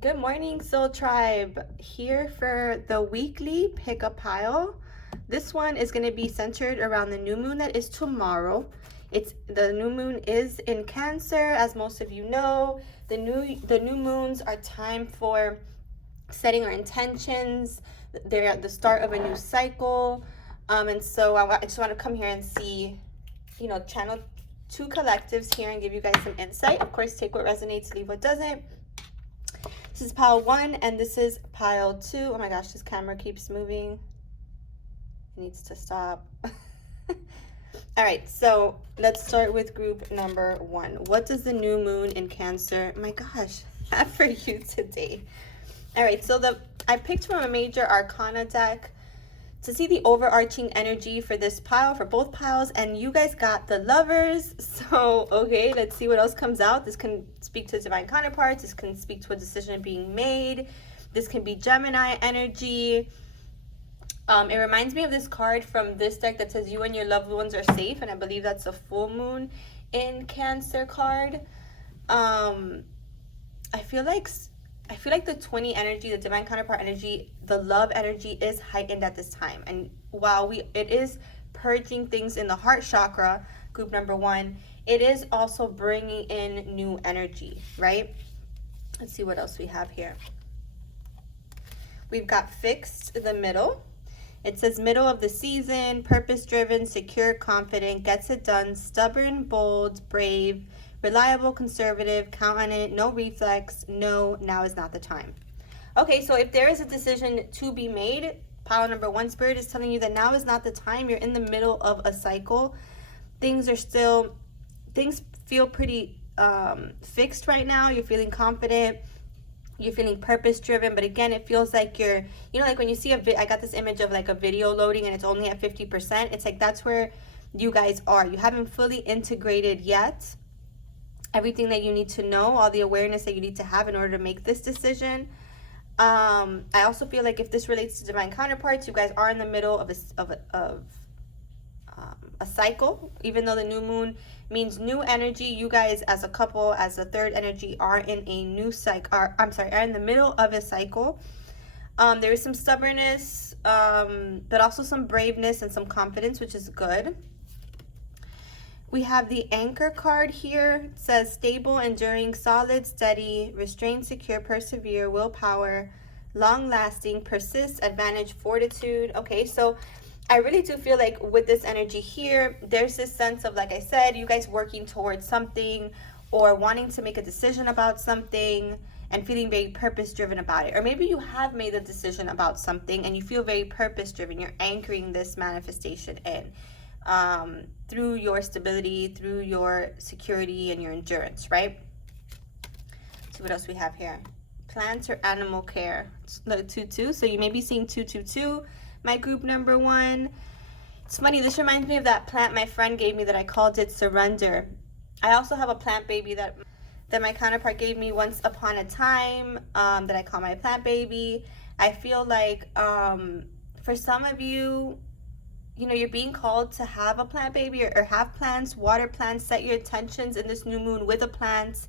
Good morning, Soul Tribe. Here for the weekly pick a pile. This one is going to be centered around the new moon that is tomorrow. The new moon is in Cancer, as most of you know. The new moons are time for setting our intentions. They're at the start of a new cycle. And so I just want to come here and see, channel two collectives here and give you guys some insight. Of course, take what resonates, leave what doesn't. This is pile 1 and this is pile 2. Oh my gosh, this camera keeps moving. It needs to stop. All right, so let's start with group number 1. What does the new moon in Cancer, my gosh, have for you today? All right, so I picked from a major arcana deck to see the overarching energy for this pile, for both piles, and you guys got the Lovers. So, okay, let's see what else comes out. This can speak to divine counterparts. This can speak to a decision being made. This can be Gemini energy. It reminds me of this card from this deck that says you and your loved ones are safe, and I believe that's a full moon in Cancer card. I feel like the 20 energy, the divine counterpart energy, the love energy is heightened at this time. And while it is purging things in the heart chakra, group number 1, it is also bringing in new energy, right? Let's see what else we have here. We've got fixed in the middle. It says middle of the season, purpose-driven, secure, confident, gets it done, stubborn, bold, brave, reliable, conservative, count on it, no reflex, no, now is not the time. Okay, so if there is a decision to be made, pile number 1 spirit is telling you that now is not the time. You're in the middle of a cycle. Things feel pretty fixed right now. You're feeling confident. You're feeling purpose driven, but again, it feels like you're, like when you see I got this image of like a video loading and it's only at 50%. It's like that's where you guys are. You haven't fully integrated yet everything that you need to know, all the awareness that you need to have in order to make this decision. I also feel like if this relates to divine counterparts, you guys are in the middle of a cycle. Even though the new moon means new energy, you guys as a couple, as a third energy, are in a new cycle. Are in the middle of a cycle. There is some stubbornness, but also some braveness and some confidence, which is good. We have the Anchor card here. It says stable, enduring, solid, steady, restrained, secure, persevere, willpower, long-lasting, persist, advantage, fortitude. Okay, so I really do feel like with this energy here, there's this sense of, like I said, you guys working towards something or wanting to make a decision about something and feeling very purpose-driven about it. Or maybe you have made a decision about something and you feel very purpose-driven. You're anchoring this manifestation in through your stability, through your security and your endurance, right? Let's see what else we have here. Plants or animal care. It's the 2-2. So you may be seeing 2-2-2. My group number 1. It's funny, this reminds me of that plant my friend gave me that I called it Surrender. I also have a plant baby that my counterpart gave me once upon a time, that I call my plant baby. I feel like for some of you, you're being called to have a plant baby or have plants, water plants. Set your intentions in this new moon with a plant.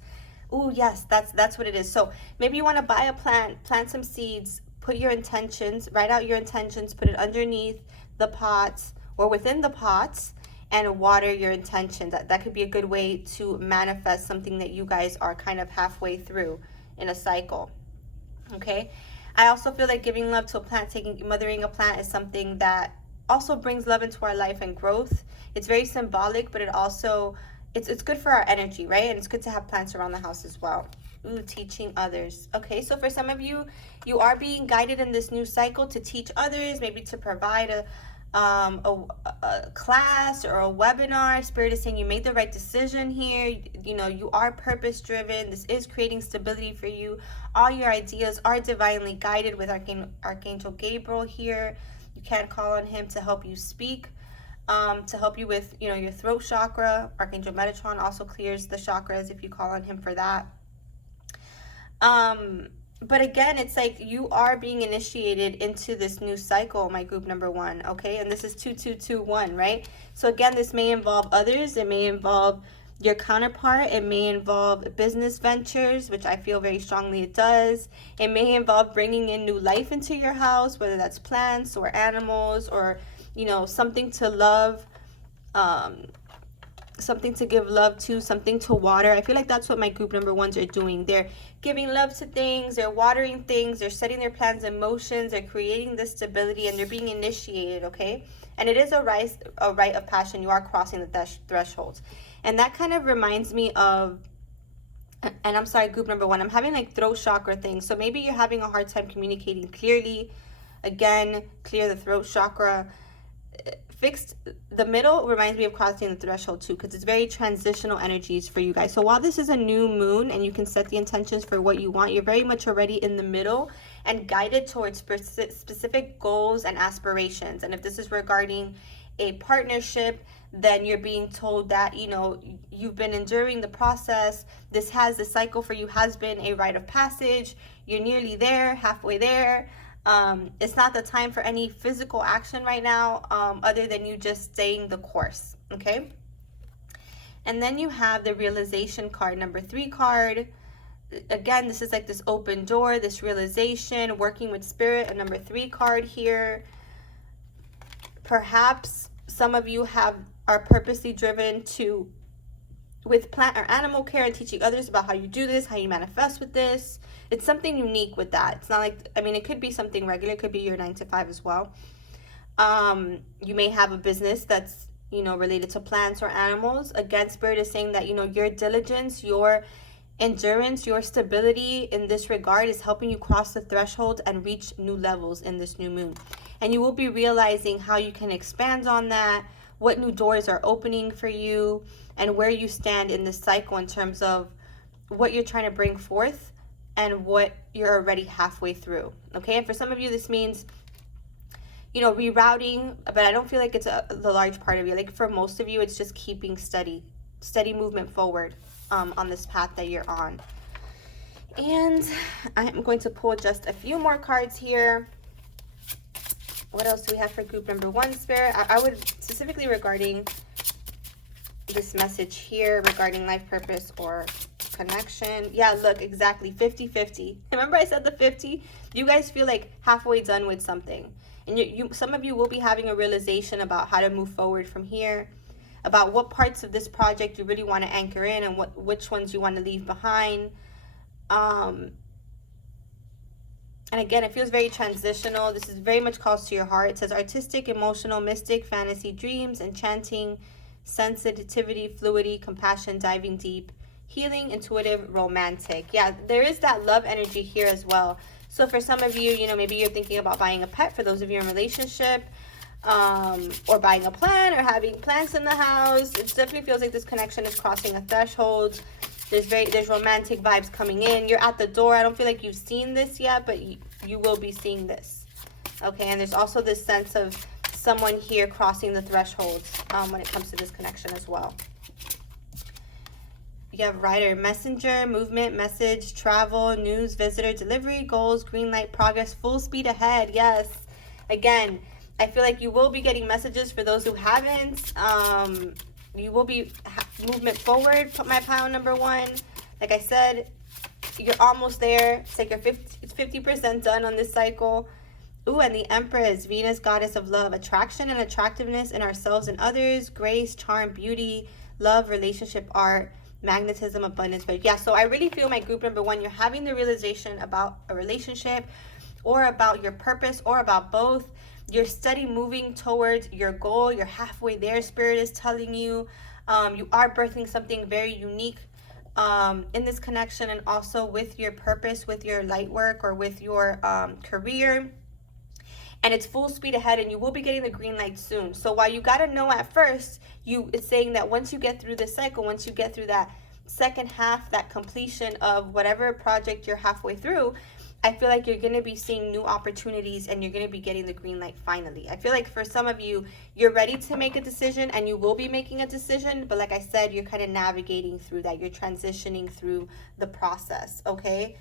Oh yes, that's what it is. So maybe you want to buy a plant, plant some seeds, put your intentions, write out your intentions, put it underneath the pots or within the pots, and water your intentions. That could be a good way to manifest something that you guys are kind of halfway through in a cycle. Okay, I also feel like giving love to a plant, mothering a plant is something that also brings love into our life and growth. It's very symbolic, but it also it's good for our energy, right? And it's good to have plants around the house as well. Ooh, teaching others. Okay, so for some of you, you are being guided in this new cycle to teach others, maybe to provide a class or a webinar. Spirit is saying you made the right decision here. You are purpose driven. This is creating stability for you. All your ideas are divinely guided with Archangel Gabriel here. You can call on him to help you speak, to help you with your throat chakra. Archangel Metatron also clears the chakras if you call on him for that. But again, it's like you are being initiated into this new cycle, my group number 1, okay? And this is 2-2-2-1, right? So again, this may involve others. It may involve your counterpart. It may involve business ventures, which I feel very strongly it does. It may involve bringing in new life into your house, whether that's plants or animals or, you know, something to love, something to give love to, something to water. I feel like that's what my group number ones are doing. They're giving love to things, they're watering things, they're setting their plans in motions, they're creating this stability, and they're being initiated, okay? And it is a rite of passion. You are crossing the thresholds. And that kind of reminds me of, and I'm sorry, group number one, I'm having like throat chakra things. So maybe you're having a hard time communicating clearly. Again, clear the throat chakra. Fixed the middle reminds me of crossing the threshold too, because it's very transitional energies for you guys. So while this is a new moon and you can set the intentions for what you want, you're very much already in the middle and guided towards specific goals and aspirations. And if this is regarding a partnership, then you're being told that, you know, you've been enduring the process. This cycle for you has been a rite of passage. You're nearly there, halfway there. It's not the time for any physical action right now, other than you just staying the course, okay? And then you have the realization card, number 3 card. Again, this is like this open door, this realization, working with spirit, a number 3 card here. Perhaps some of you are purposely driven with plant or animal care and teaching others about how you do this, how you manifest with this. It's something unique with that. It's not like, I mean, it could be something regular. It could be your 9 to 5 as well. You may have a business that's, you know, related to plants or animals. Again, Spirit is saying that, you know, your diligence, your endurance, your stability in this regard is helping you cross the threshold and reach new levels in this new moon. And you will be realizing how you can expand on that, what new doors are opening for you, and where you stand in this cycle in terms of what you're trying to bring forth and what you're already halfway through, okay? And for some of you, this means, you know, rerouting, but I don't feel like it's the large part of you. Like for most of you, it's just keeping steady movement forward on this path that you're on. And I'm going to pull just a few more cards here. What else do we have for group number 1, Spirit? I would specifically regarding this message here regarding life purpose or connection. Yeah, look, exactly 50-50. Remember I said the 50? You guys feel like halfway done with something. And some of you will be having a realization about how to move forward from here, about what parts of this project you really want to anchor in and which ones you want to leave behind. And again, it feels very transitional. This is very much calls to your heart. It says artistic, emotional, mystic, fantasy, dreams, enchanting, sensitivity, fluidity, compassion, diving deep, healing, intuitive, romantic. Yeah, there is that love energy here as well. So for some of you, you know, maybe you're thinking about buying a pet. For those of you in a relationship, or buying a plant or having plants in the house, it definitely feels like this connection is crossing a threshold. There's romantic vibes coming in. You're at the door. I don't feel like you've seen this yet, but you will be seeing this. Okay, and there's also this sense of someone here crossing the thresholds when it comes to this connection as well. You have rider, messenger, movement, message, travel, news, visitor, delivery, goals, green light, progress, full speed ahead. Yes. Again, I feel like you will be getting messages for those who haven't. You will be movement forward. Put my pile number 1. Like I said, you're almost there. It's like it's 50% done on this cycle. Ooh, and the Empress, Venus, goddess of love, attraction and attractiveness in ourselves and others, grace, charm, beauty, love, relationship, art, magnetism, abundance. But yeah, so I really feel my group number 1, you're having the realization about a relationship or about your purpose or about both. You're steady moving towards your goal. You're halfway there. Spirit is telling you. You are birthing something very unique in this connection, and also with your purpose, with your light work, or with your career. And it's full speed ahead, and you will be getting the green light soon. So while you got to know at first, it's saying that once you get through this cycle, once you get through that second half, that completion of whatever project you're halfway through, I feel like you're going to be seeing new opportunities and you're going to be getting the green light finally. I feel like for some of you, you're ready to make a decision and you will be making a decision. But like I said, you're kind of navigating through that. You're transitioning through the process, okay?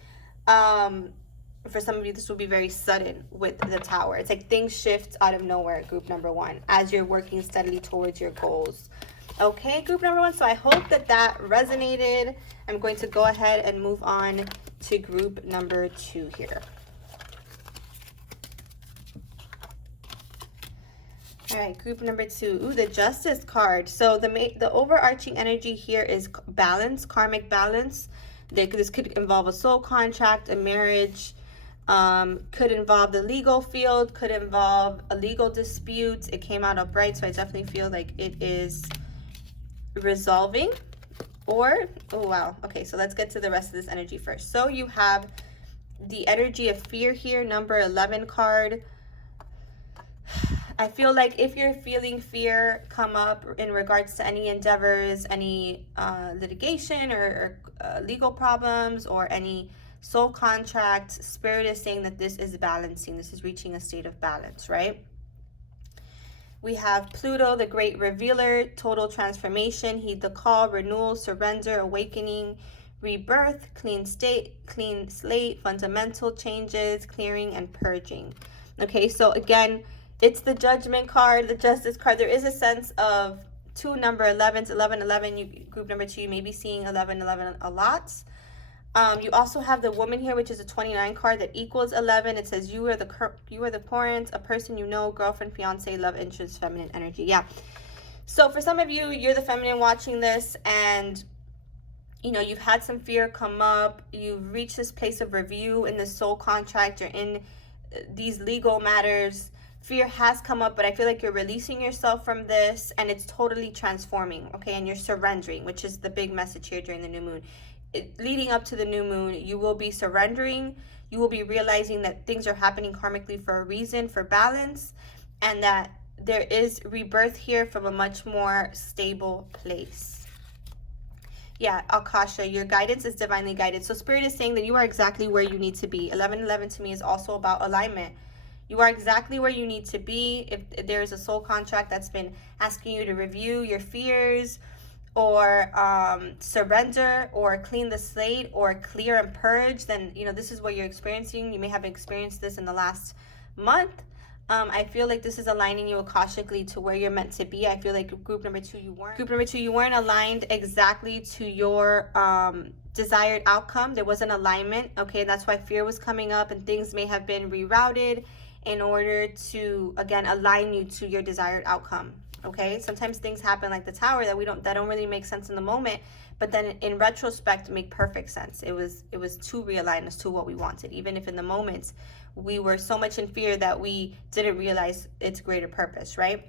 For some of you, this will be very sudden with the Tower. It's like things shift out of nowhere, group number 1, as you're working steadily towards your goals. Okay, group number 1. So I hope that that resonated. I'm going to go ahead and move on to group number 2 here. All right, group number 2. Ooh, the Justice card. So the overarching energy here is balance, karmic balance. This could involve a soul contract, a marriage, could involve the legal field, could involve a legal dispute. It came out upright, so I definitely feel like it is resolving. Or, oh wow, okay, so let's get to the rest of this energy first. So you have the energy of fear here, number 11 card. I feel like if you're feeling fear come up in regards to any endeavors, any litigation or legal problems, or any soul contract, Spirit is saying that this is balancing. This is reaching a state of balance, right? We have Pluto, the great revealer, total transformation, heed the call, renewal, surrender, awakening, rebirth, clean slate, fundamental changes, clearing and purging. Okay, so again, it's the Judgment card, the Justice card. There is a sense of two number 11s, 11, 11. You, group number 2, you may be seeing 11, 11 a lot. You also have the Woman here, which is a 29 card that equals 11. It says you are the parent, a person you know, girlfriend, fiance, love interest, feminine energy. Yeah. So for some of you, you're the feminine watching this, and you know, you've had some fear come up. You've reached this place of review in the soul contract. You're in these legal matters. Fear has come up, but I feel like you're releasing yourself from this, and it's totally transforming, okay? And you're surrendering, which is the big message here during the new moon. Leading up to the new moon, you will be surrendering. You will be realizing that things are happening karmically for a reason, for balance, and that there is rebirth here from a much more stable place. Yeah, Akasha, your guidance is divinely guided. So Spirit is saying that you are exactly where you need to be. 1111 to me is also about alignment. You are exactly where you need to be. If there is a soul contract that's been asking you to review your fears, or surrender, or clean the slate, or clear and purge, then you know this is what you're experiencing. You may have experienced this in the last month. I feel like this is aligning you akashically to where you're meant to be. I feel like group number 2, you weren't aligned exactly to your desired outcome. There was an alignment, okay? And that's why fear was coming up, and things may have been rerouted in order to, again, align you to your desired outcome, okay? Sometimes things happen like the Tower that don't really make sense in the moment, but then in retrospect make perfect sense. It was to realign us to what we wanted, even if in the moment we were so much in fear that we didn't realize its greater purpose, right?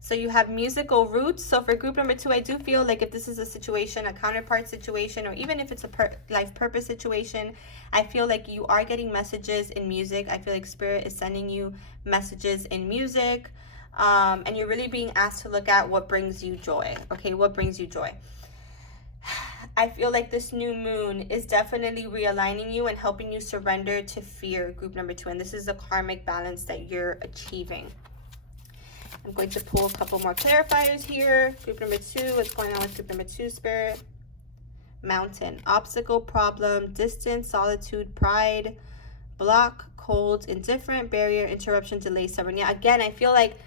So you have musical roots. So for group number 2, I do feel like if this is a situation, a counterpart situation, or even if it's a life purpose situation, I feel like you are getting messages in music. I feel like Spirit is sending you messages in music, and you're really being asked to look at what brings you joy. Okay, what brings you joy? I feel like this new moon is definitely realigning you and helping you surrender to fear, group number 2, and this is a karmic balance that you're achieving. I'm going to pull a couple more clarifiers here. Group number 2, what's going on with group number 2, Spirit? Mountain, obstacle, problem, distance, solitude, pride, block, cold, indifferent, barrier, interruption, delay, stubborn. Yeah, again, I feel like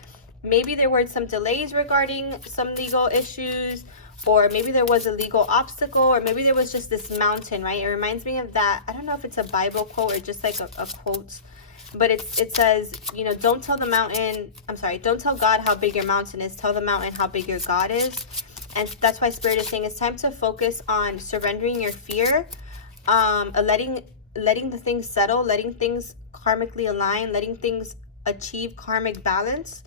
maybe there were some delays regarding some legal issues, or maybe there was a legal obstacle, or maybe there was just this mountain, right? It reminds me of that. I don't know if it's a Bible quote or just like a quote, but it says, you know, don't tell God how big your mountain is. Tell the mountain how big your God is. And that's why Spirit is saying it's time to focus on surrendering your fear, letting the things settle, letting things karmically align, letting things achieve karmic balance.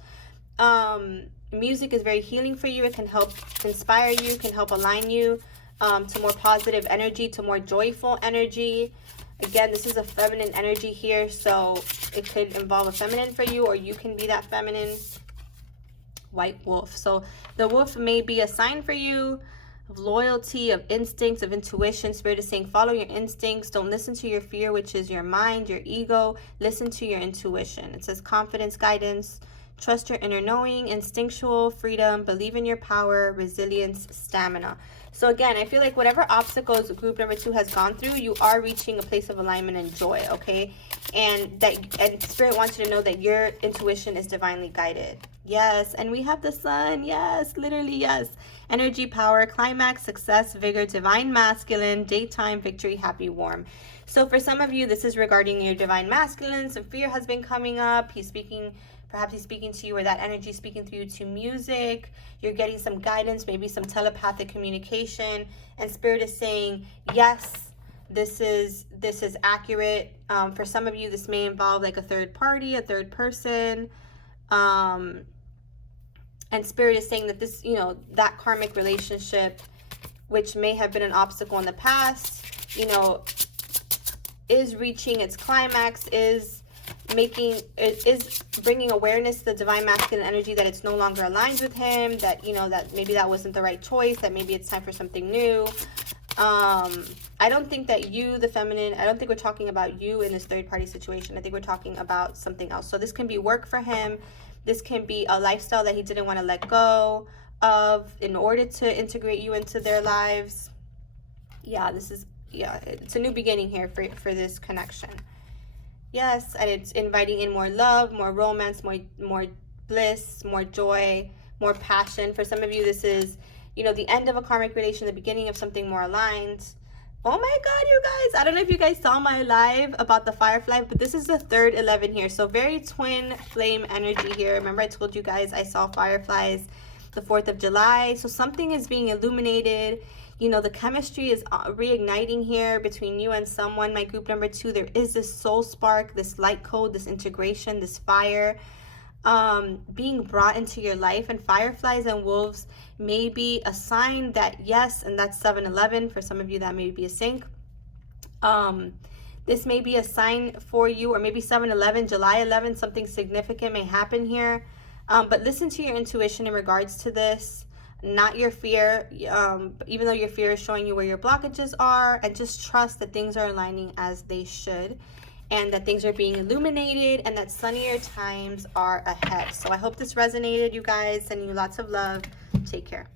Music is very healing for you. It can help inspire you, can help align you to more positive energy, to more joyful energy. Again, this is a feminine energy here, so it could involve a feminine for you, or you can be that feminine. White wolf. So the wolf may be a sign for you of loyalty, of instincts, of intuition. Spirit is saying follow your instincts. Don't listen to your fear, which is your mind, your ego. Listen to your intuition. It says confidence, guidance, trust your inner knowing, instinctual freedom, believe in your power, resilience, stamina. So again, I feel like whatever obstacles group number 2 has gone through, you are reaching a place of alignment and joy, okay? And Spirit wants you to know that your intuition is divinely guided. Yes, and we have the sun. Yes, literally, yes. Energy, power, climax, success, vigor, divine masculine, daytime, victory, happy, warm. So for some of you, this is regarding your divine masculine. Some fear has been coming up. He's speaking, perhaps he's speaking to you, or that energy is speaking through you to music. You're getting some guidance, maybe some telepathic communication, and spirit is saying, yes, this is accurate. For some of you, this may involve like a third party, a third person. And spirit is saying that this, you know, that karmic relationship, which may have been an obstacle in the past, you know, is reaching its climax, is bringing awareness to the divine masculine energy that it's no longer aligned with him, that, you know, that maybe that wasn't the right choice, that maybe it's time for something new. I don't think that you, the feminine, I don't think we're talking about you in this third party situation. I think we're talking about something else. So this can be work for him. This can be a lifestyle that he didn't want to let go of in order to integrate you into their lives. Yeah, this is, yeah, it's a new beginning here for this connection. Yes, and it's inviting in more love, more romance, more bliss, more joy, more passion. For some of you, this is, you know, the end of a karmic relation, the beginning of something more aligned. Oh my God, you guys. I don't know if you guys saw my live about the firefly, but this is the third 11 here. So very twin flame energy here. Remember I told you guys I saw fireflies the 4th of July. So something is being illuminated. You know, the chemistry is reigniting here between you and someone. My group number 2, there is this soul spark, this light code, this integration, this fire being brought into your life. And fireflies and wolves may be a sign that, yes, and that's 7-11. For some of you, that may be a sync. This may be a sign for you, or maybe 7-11, July 11, something significant may happen here. But listen to your intuition in regards to this, not your fear, even though your fear is showing you where your blockages are, and just trust that things are aligning as they should, and that things are being illuminated, and that sunnier times are ahead. So I hope this resonated, you guys. Sending you lots of love. Take care.